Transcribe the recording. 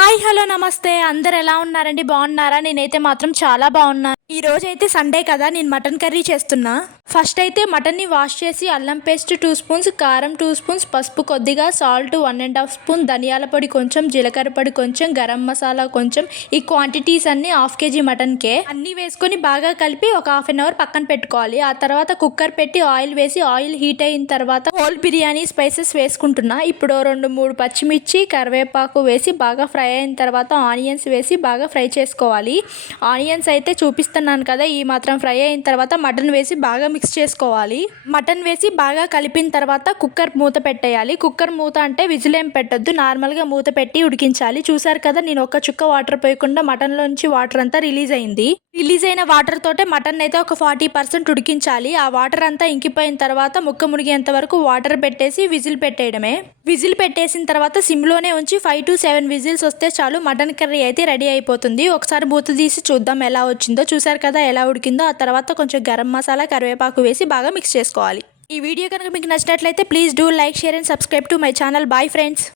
hi hello నమస్తే అందరు ఎలా ఉన్నారండి బాగున్నారా నేనైతే మాత్రం చాలా బాగున్నాను ఈ రోజు అయితే సండే కదా నేను మటన్ కర్రీ చేస్తున్నా ఫస్ట్ అయితే మటన్ని వాష్ చేసి అల్లం పేస్ట్ 2 స్పూన్స్ కారం 2 స్పూన్స్ పసుపు కొద్దిగా సాల్ట్ 1.5 స్పూన్ ధనియాల పొడి కొంచెం జీలకర్ర పొడి కొంచెం గరం మసాలా కొంచెం ఈ క్వాంటిటీస్ అన్ని హాఫ్ కేజీ మటన్కే అన్నీ వేసుకొని బాగా కలిపి ఒక హాఫ్ అన్ అవర్ పక్కన పెట్టుకోవాలి ఆ తర్వాత కుక్కర్ పెట్టి ఆయిల్ వేసి ఆయిల్ హీట్ అయిన తర్వాత హోల్ బిర్యానీ స్పైసెస్ వేసుకుంటున్నా ఇప్పుడు 2-3 పచ్చిమిర్చి కరివేపాకు వేసి బాగా ఫ్రై అయిన తర్వాత ఆనియన్స్ వేసి బాగా ఫ్రై చేసుకోవాలి ఆనియన్స్ అయితే చూపిస్తున్నాను కదా ఈ మాత్రం ఫ్రై అయిన తర్వాత మటన్ వేసి బాగా మిక్స్ చేసుకోవాలి మటన్ వేసి బాగా కలిపిన తర్వాత కుక్కర్ మూత పెట్టేయాలి కుక్కర్ మూత అంటే విజిల్ ఏం పెట్టొద్దు నార్మల్గా మూత పెట్టి ఉడికించాలి చూసారు కదా నేను ఒక చుక్క వాటర్ పోయకుండా మటన్లోంచి వాటర్ అంతా రిలీజ్ అయిన వాటర్ తోటే మటన్ అయితే ఒక 40% ఉడికించాలి ఆ వాటర్ అంతా ఇంకిపోయిన తర్వాత ముక్క మునిగేంత వరకు వాటర్ పెట్టేసి విజిల్ పెట్టేయడమే విజిల్ పెట్టేసిన తర్వాత సిమ్లోనే ఉంచి 5 to 7 విజిల్స్ వస్తే చాలు మటన్ కర్రీ అయితే రెడీ అయిపోతుంది ఒకసారి మూత తీసి చూద్దాం ఎలా వచ్చిందో చూసారు కదా ఎలా ఉడికిందో ఆ తర్వాత కొంచెం గరం మసాలా కరివేపాకు వేసి బాగా మిక్స్ చేసుకోవాలి ఈ వీడియో కనుక మీకు నచ్చినట్లయితే please do like share and subscribe to my channel bye friends